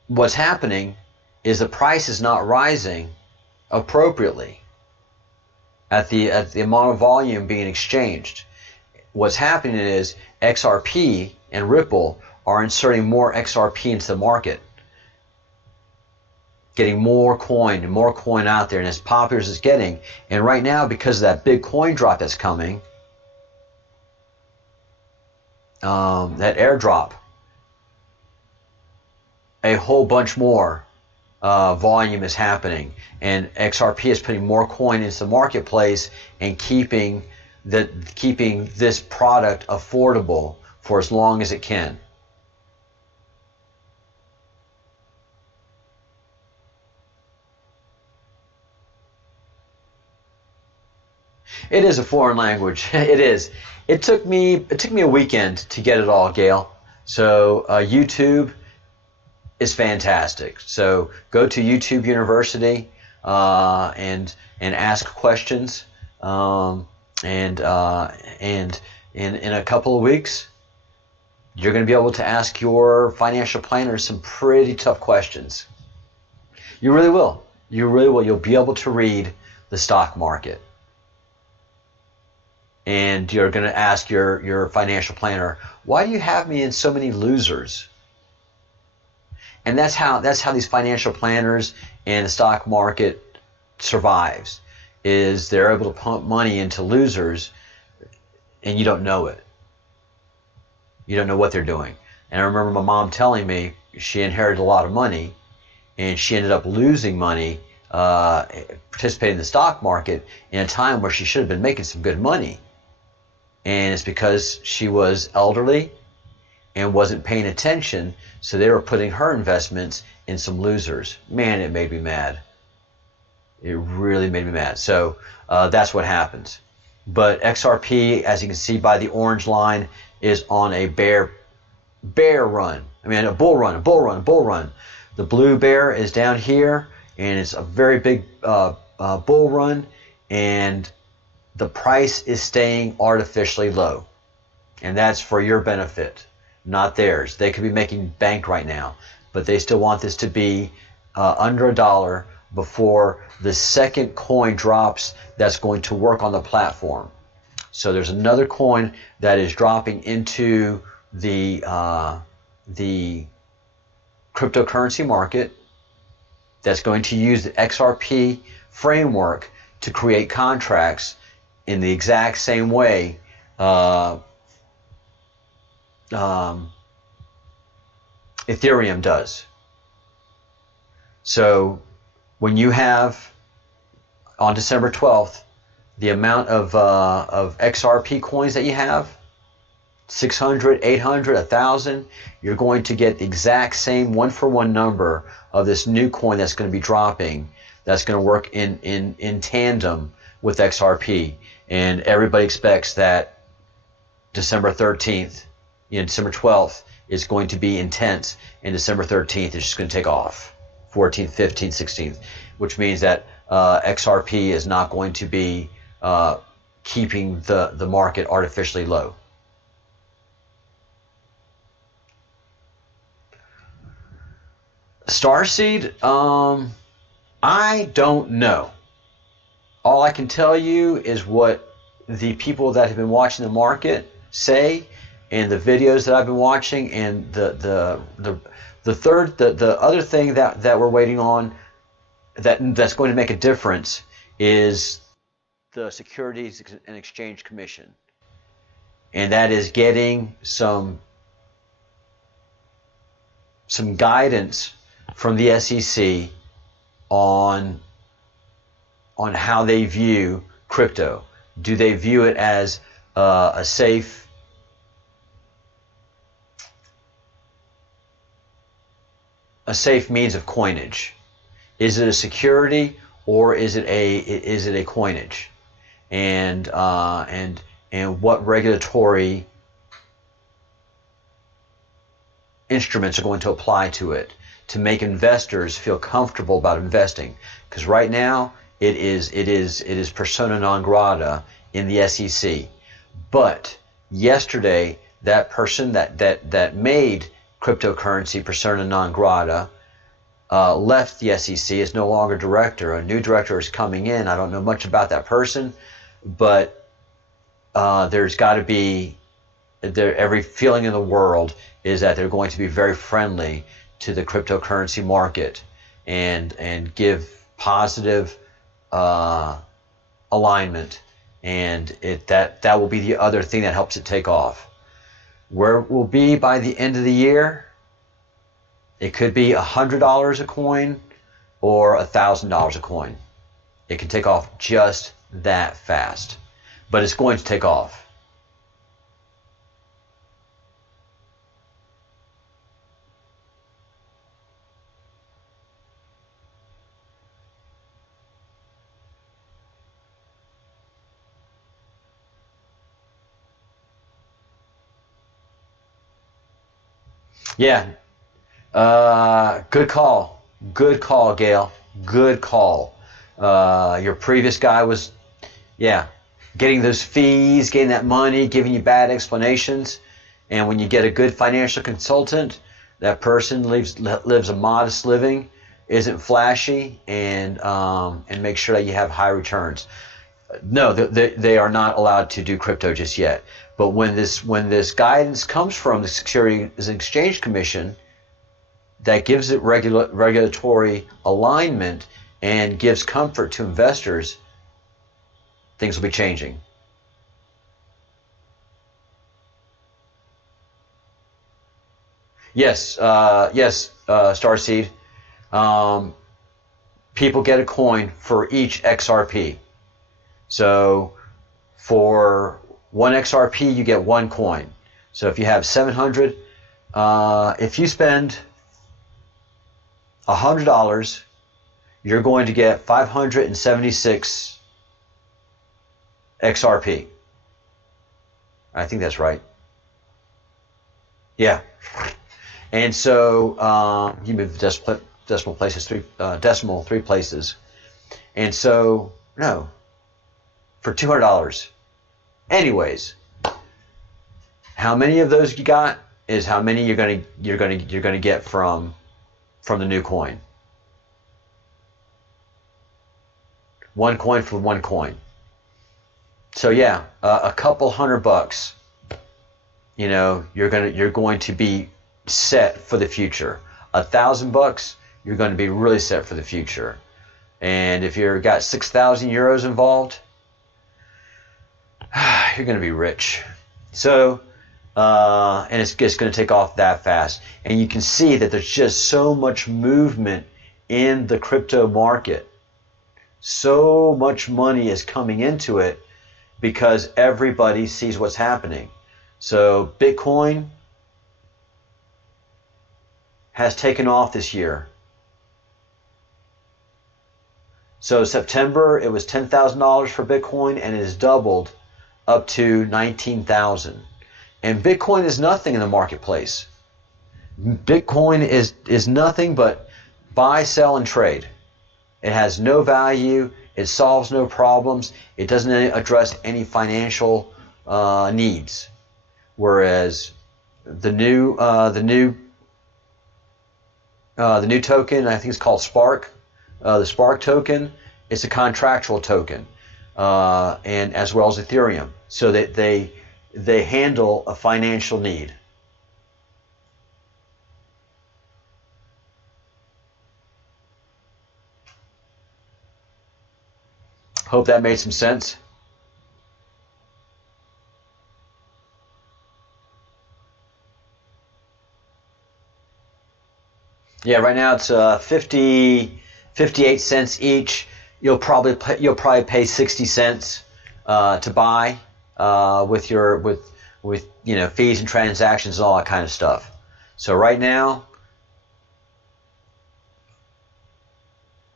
what's happening is the price is not rising appropriately at the amount of volume being exchanged. What's happening is XRP and Ripple are inserting more XRP into the market, getting more coin and more coin out there, and as popular as it's getting. And right now, because of that big coin drop that's coming, that airdrop, a whole bunch more volume is happening, and XRP is putting more coin into the marketplace and keeping this product affordable for as long as it can. It is a foreign language. It is. It took me a weekend to get it all, Gail. So YouTube is fantastic. So go to YouTube University and ask questions. And in a couple of weeks, you're going to be able to ask your financial planner some pretty tough questions. You really will. You really will. You'll be able to read the stock market. And you're going to ask your financial planner, why do you have me in so many losers? And that's how these financial planners and the stock market survives, is they're able to pump money into losers, and you don't know it. You don't know what they're doing. And I remember my mom telling me she inherited a lot of money, and she ended up losing money participating in the stock market in a time where she should have been making some good money. And it's because she was elderly and wasn't paying attention, so they were putting her investments in some losers. Man, it made me mad. It really made me mad. So that's what happens. But XRP, as you can see by the orange line, is on a bear run. I mean, a bull run. The blue bear is down here, and it's a very big bull run, and the price is staying artificially low. And that's for your benefit, not theirs. They could be making bank right now, but they still want this to be under $1 before the second coin drops that's going to work on the platform. So there's another coin that is dropping into the cryptocurrency market that's going to use the XRP framework to create contracts in the exact same way Ethereum does. So when you have on December 12th the amount of XRP coins that you have, 600, 800, 1,000, you're going to get the exact same one-for-one number of this new coin that's going to be dropping, that's going to work in tandem with XRP. And everybody expects that December 13th, December 12th is going to be intense, and December 13th is just going to take off. 14th, 15th, 16th, which means that XRP is not going to be keeping the market artificially low. Starseed, I don't know. All I can tell you is what the people that have been watching the market say, and the videos that I've been watching, and the other thing that we're waiting on that's going to make a difference is the Securities and Exchange Commission, and that is getting some guidance from the SEC on how they view crypto. Do they view it as a safe means of coinage? Is it a security, or is it a coinage? And what regulatory instruments are going to apply to it to make investors feel comfortable about investing? Because right now it is persona non grata in the SEC. But yesterday, that person that made cryptocurrency persona non grata left the SEC, is no longer director. A new director is coming in. I don't know much about that person, but there's got to be every feeling in the world is that they're going to be very friendly to the cryptocurrency market and give positive alignment, and that will be the other thing that helps it take off. Where it will be by the end of the year, it could be $100 a coin or $1,000 a coin. It can take off just that fast, but it's going to take off. Yeah. Good call. Good call, Gail. Good call. Your previous guy was, getting those fees, getting that money, giving you bad explanations. And when you get a good financial consultant, that person lives a modest living, isn't flashy, and make sure that you have high returns. No, they are not allowed to do crypto just yet. But when this guidance comes from the Securities and Exchange Commission, that gives it regulatory alignment and gives comfort to investors, things will be changing. Yes, Starseed. People get a coin for each XRP. So for one XRP, you get one coin. So if you have 700, if you spend $100, you're going to get 576 XRP. I think that's right. Yeah. And so you move decimal places decimal 3 places. And so no, for $200. Anyways, how many of those you got is how many you're gonna get from the new coin. One coin for one coin. So yeah, a couple $100. You know, you're going to be set for the future. $1,000, you're going to be really set for the future. And if you've got 6,000 euros involved, you're going to be rich. So, and it's just going to take off that fast. And you can see that there's just so much movement in the crypto market. So much money is coming into it because everybody sees what's happening. So Bitcoin has taken off this year. So September, it was $10,000 for Bitcoin, and it has doubled up to 19,000. And Bitcoin is nothing in the marketplace. Bitcoin is nothing but buy, sell, and trade. It has no value. It solves no problems. It doesn't address any financial needs. Whereas the new token, I think it's called Spark, the Spark token, it's a contractual token, and as well as Ethereum, so that they handle a financial need. Hope that made some sense. Yeah, right now it's 58 cents each. You'll probably pay 60 cents to buy with you know, fees and transactions and all that kind of stuff. So right now,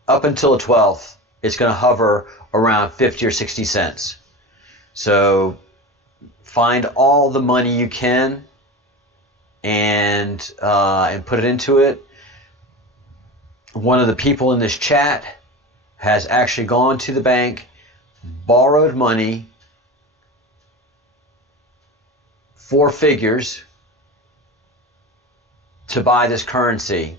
up until the 12th, it's going to hover around 50 or 60 cents. So find all the money you can and put it into it. One of the people in this chat has actually gone to the bank, borrowed money, 4 figures, to buy this currency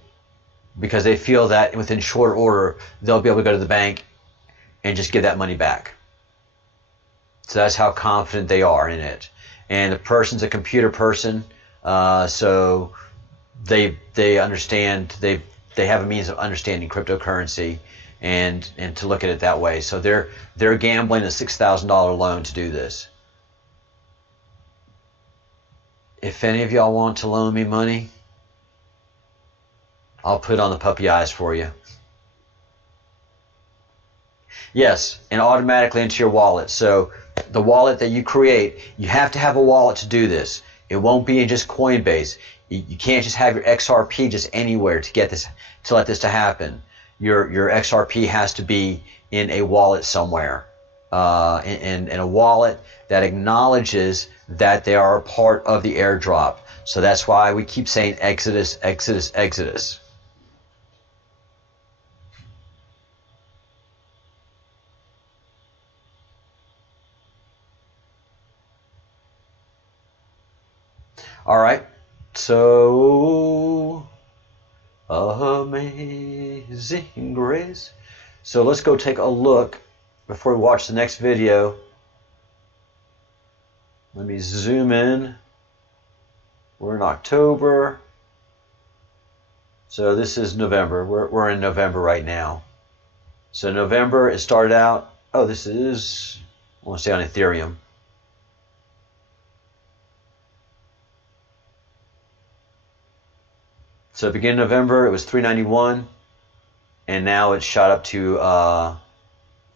because they feel that within short order they'll be able to go to the bank and just give that money back. So that's how confident they are in it. And the person's a computer person, so they understand, they have a means of understanding cryptocurrency and to look at it that way. So they're gambling a $6,000 loan to do this. If any of y'all want to loan me money, I'll put on the puppy eyes for you. Yes, and automatically into your wallet. So the wallet that you create, you have to have a wallet to do this. It won't be in just Coinbase. You can't just have your XRP just anywhere to get this, to let this to happen. Your XRP has to be in a wallet somewhere, in a wallet that acknowledges that they are a part of the airdrop. So that's why we keep saying Exodus, Exodus, Exodus. All right, so Amazing Grace. So let's go take a look before we watch the next video. Let me zoom in. We're in October. So this is November. We're in November right now. So November, it started out, oh, this is, I want to say on Ethereum. So beginning of November, it was $3.91, and now it's shot up to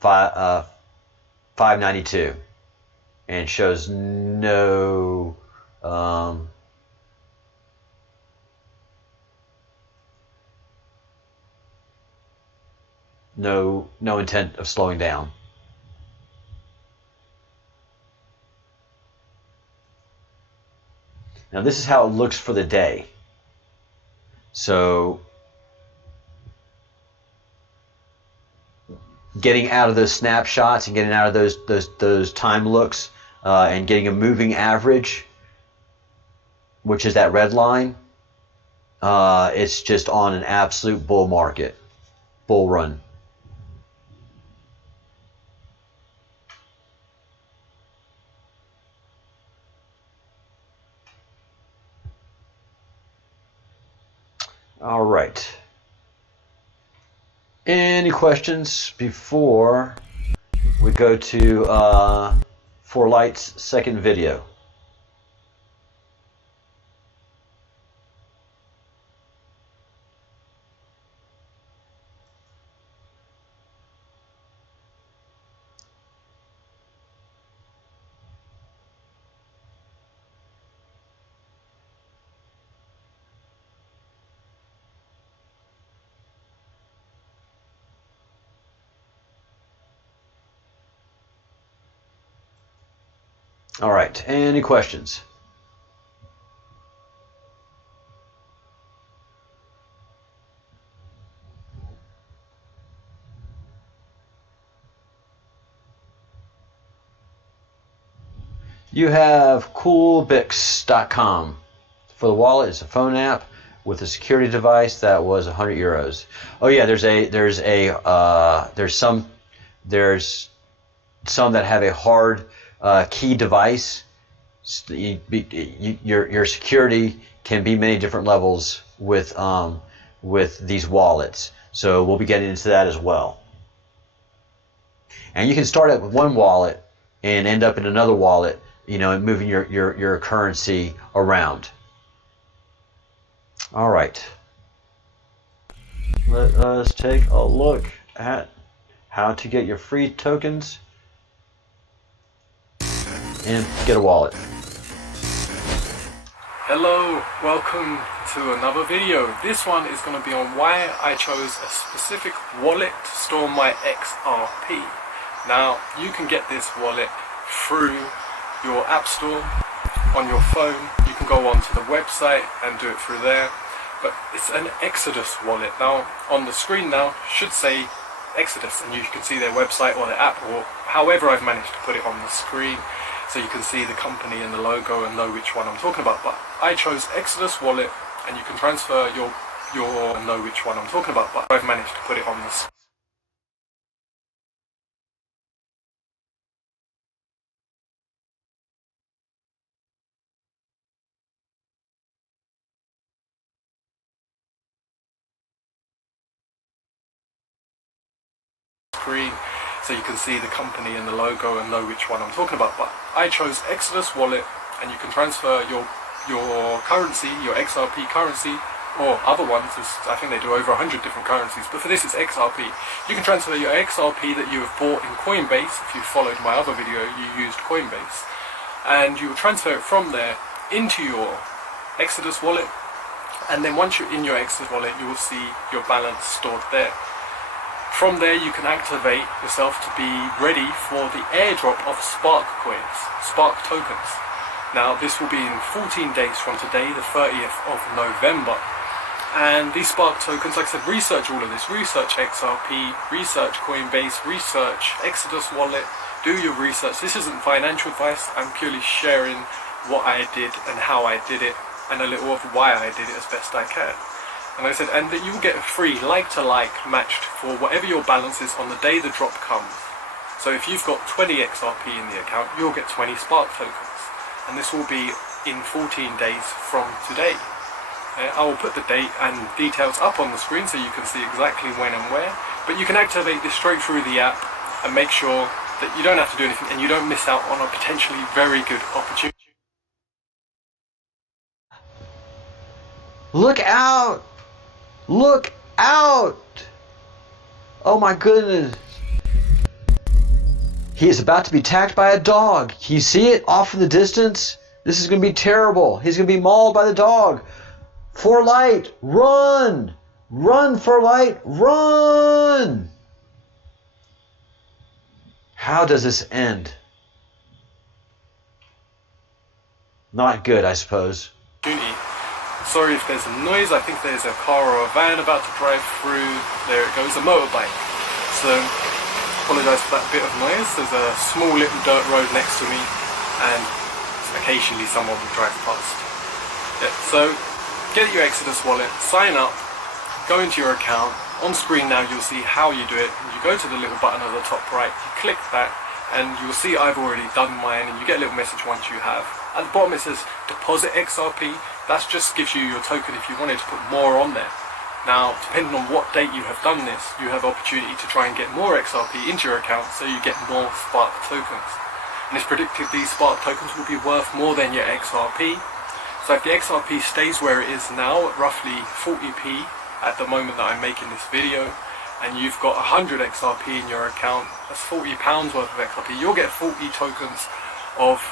$5.92, and shows no no intent of slowing down. Now this is how it looks for the day. So getting out of those snapshots and getting out of those time looks and getting a moving average, which is that red line, it's just on an absolute bull market, bull run. All right. Any questions before we go to For Light's second video? All right, any questions? You have coolbix.com for the wallet. It's a phone app with a security device that was 100 euros. Oh yeah, there's some that have a hard key device. Your security can be many different levels with these wallets. So we'll be getting into that as well. And you can start out with one wallet and end up in another wallet, you know, and moving your currency around. All right. Let us take a look at how to get your free tokens and get a wallet. Hello, welcome to another video. This one is going to be on why I chose a specific wallet to store my XRP. Now, you can get this wallet through your app store on your phone. You can go onto the website and do it through there. But it's an Exodus wallet. Now, on the screen now should say Exodus, and you can see their website or their app, or however I've managed to put it on the screen, so you can see the company and the logo and know which one I'm talking about. But I chose Exodus wallet, and you can transfer your know which one I'm talking about. But I've managed to put it on the screen, so you can see the company and the logo and know which one I'm talking about. But I chose Exodus wallet, and you can transfer your currency, your XRP currency, or other ones. I think they do over 100 different currencies, but for this it's XRP. You can transfer your XRP that you have bought in Coinbase. If you followed my other video, you used Coinbase, and you will transfer it from there into your Exodus wallet, and then once you're in your Exodus wallet, you will see your balance stored there. From there you can activate yourself to be ready for the airdrop of Spark coins, Spark tokens. Now this will be in 14 days from today, the 30th of November. And these Spark tokens, like I said, research all of this. Research XRP, research Coinbase, research Exodus wallet, do your research. This isn't financial advice, I'm purely sharing what I did and how I did it, and a little of why I did it as best I can. And like I said, and that you will get a free like-to-like matched for whatever your balance is on the day the drop comes. So if you've got 20 XRP in the account, you'll get 20 Spark tokens. And this will be in 14 days from today. I will put the date and details up on the screen so you can see exactly when and where. But you can activate this straight through the app and make sure that you don't have to do anything and you don't miss out on a potentially very good opportunity. Look out! Look out! Oh my goodness. He is about to be attacked by a dog. Can you see it off in the distance? This is going to be terrible. He's going to be mauled by the dog. For Light, run! Run, For Light, run! How does this end? Not good, I suppose. opportunity. Sorry if there's a noise. I think there's a car or a van about to drive through. There it goes, a motorbike. So apologise for that bit of noise. There's a small little dirt road next to me, and occasionally someone will drive past. Yeah, so get your Exodus wallet, sign up, go into your account. On screen now you'll see how you do it. You go to the little button at the top right, you click that, and you'll see I've already done mine, and you get a little message once you have. At the bottom it says deposit XRP. That just gives you your token if you wanted to put more on there. Now, depending on what date you have done this, you have opportunity to try and get more XRP into your account, so you get more Spark tokens. And it's predicted these Spark tokens will be worth more than your XRP. So if the XRP stays where it is now, at roughly 40p at the moment that I'm making this video, and you've got 100 XRP in your account, that's £40 worth of XRP, you'll get 40 tokens of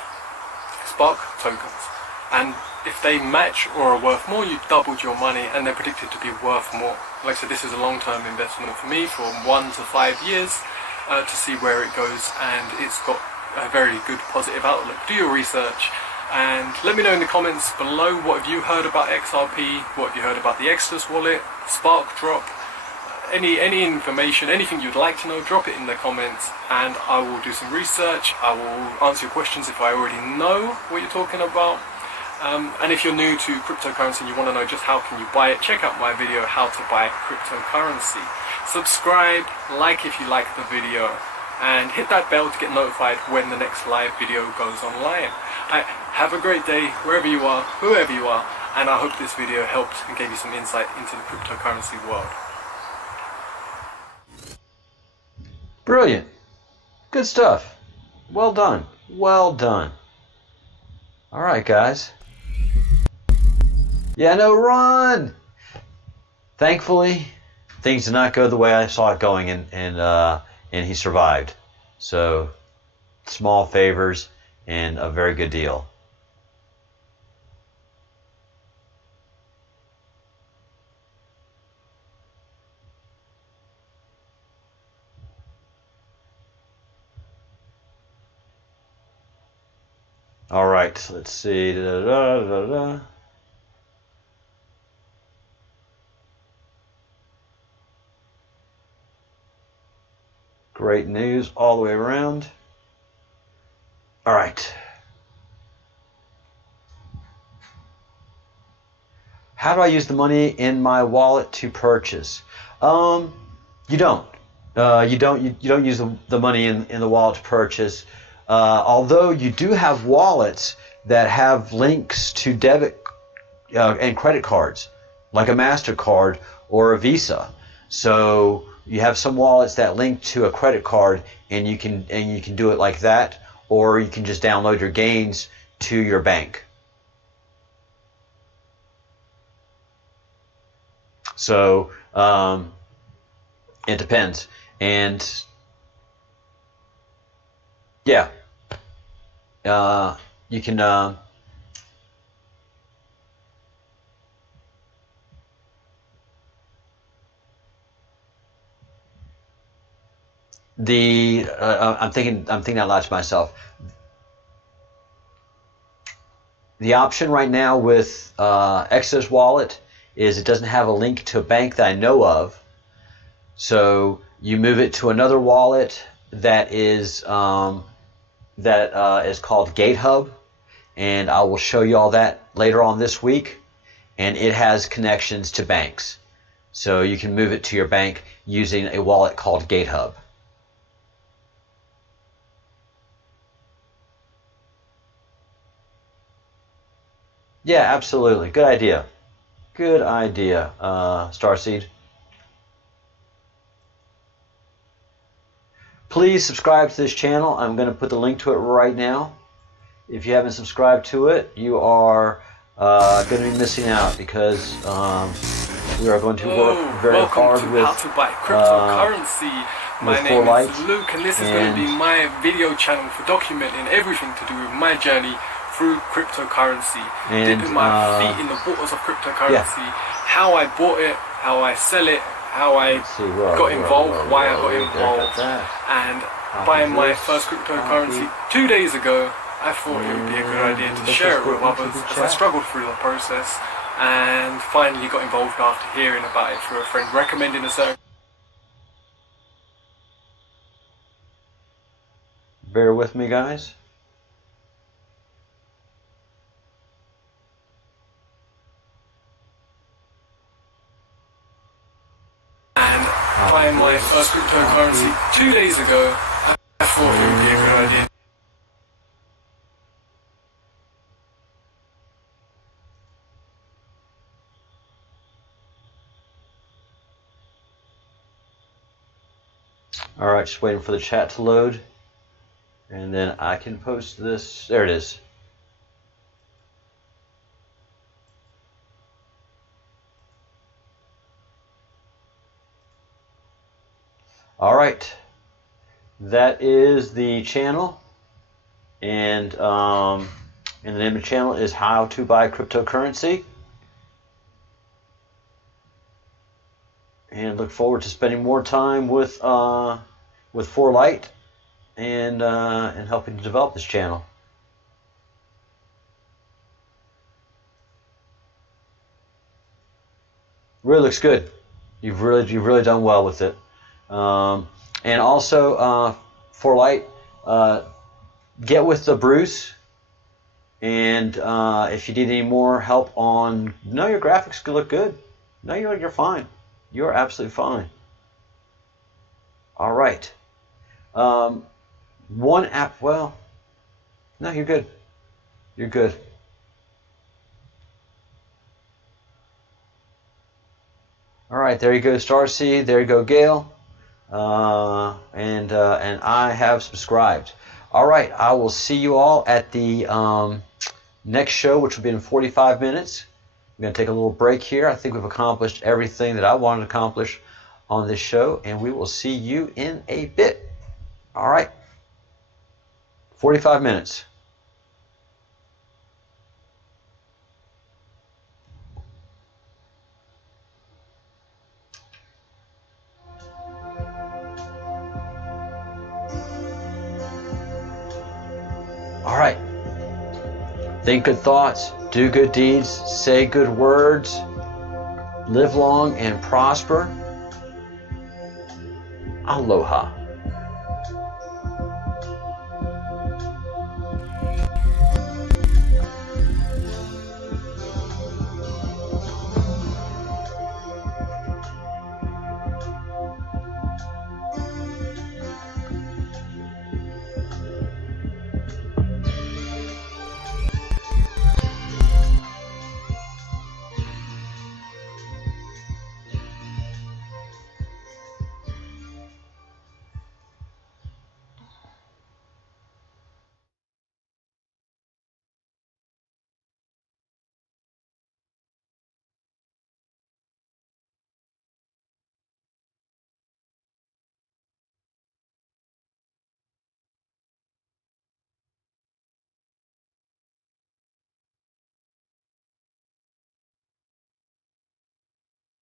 Spark tokens. And if they match or are worth more, you've doubled your money, and they're predicted to be worth more. Like I said, this is a long-term investment for me, for 1 to 5 years, to see where it goes, and it's got a very good positive outlook. Do your research, and let me know in the comments below, what have you heard about XRP, what have you heard about the Exodus wallet, Spark drop, any information, anything you'd like to know, drop it in the comments, and I will do some research. I will answer your questions if I already know what you're talking about. And if you're new to cryptocurrency and you want to know just how can you buy it, check out my video, how to buy cryptocurrency. Subscribe, like if you like the video, and hit that bell to get notified when the next live video goes online. Have a great day wherever you are, whoever you are, and I hope this video helped and gave you some insight into the cryptocurrency world. Brilliant. Good stuff. Well done. Well done. All right, guys. Yeah, no, run! Thankfully, things did not go the way I saw it going, and he survived. So, small favors and a very good deal. All right, so let's see. Great news all the way around. All right. How do I use the money in my wallet to purchase? You don't. You don't use the money in the wallet to purchase. Although you do have wallets that have links to debit and credit cards, like a MasterCard or a Visa. So you have some wallets that link to a credit card, and you can do it like that, or you can just download your gains to your bank. So it depends, and yeah, you can. I'm thinking out loud to myself. The option right now with Exodus Wallet is it doesn't have a link to a bank that I know of. So you move it to another wallet that is called GateHub, and I will show you all that later on this week. And it has connections to banks, so you can move it to your bank using a wallet called GateHub. Yeah, absolutely. Good idea. Good idea, Starseed. Please subscribe to this channel. I'm going to put the link to it right now. If you haven't subscribed to it, you are going to be missing out, because we are going to work very hard with How to Buy Cryptocurrency. My name is Luke, and this is going to be my video channel for documenting everything to do with my journey through cryptocurrency, dipping my feet in the waters of cryptocurrency, how I bought it, how I sell it, how I got involved, why I got involved, and buying my first cryptocurrency 2 days ago, I thought it would be a good idea to share it with others as I struggled through the process and finally got involved after hearing about it through a friend recommending a certain. Bear with me, guys. And buying my first cryptocurrency 2 days ago, I thought it would be a good idea. Alright, just waiting for the chat to load. And then I can post this. There it is. Alright. That is the channel. And the name of the channel is How to Buy Cryptocurrency. And look forward to spending more time with 4Light and helping to develop this channel. Really looks good. You've really done well with it. And also 4Light, get with the Bruce. And if you need any more help on, no, your graphics look good. No, you're fine. You're absolutely fine. All right. One app, well, no, you're good. You're good. All right, there you go, Starseed. There you go, Gail. And I have subscribed. All right, I will see you all at the next show, which will be in 45 minutes. I'm going to take a little break here. I think we've accomplished everything that I wanted to accomplish on this show, and we will see you in a bit. All right. 45 minutes. All right. Think good thoughts, do good deeds, say good words, live long and prosper. Aloha.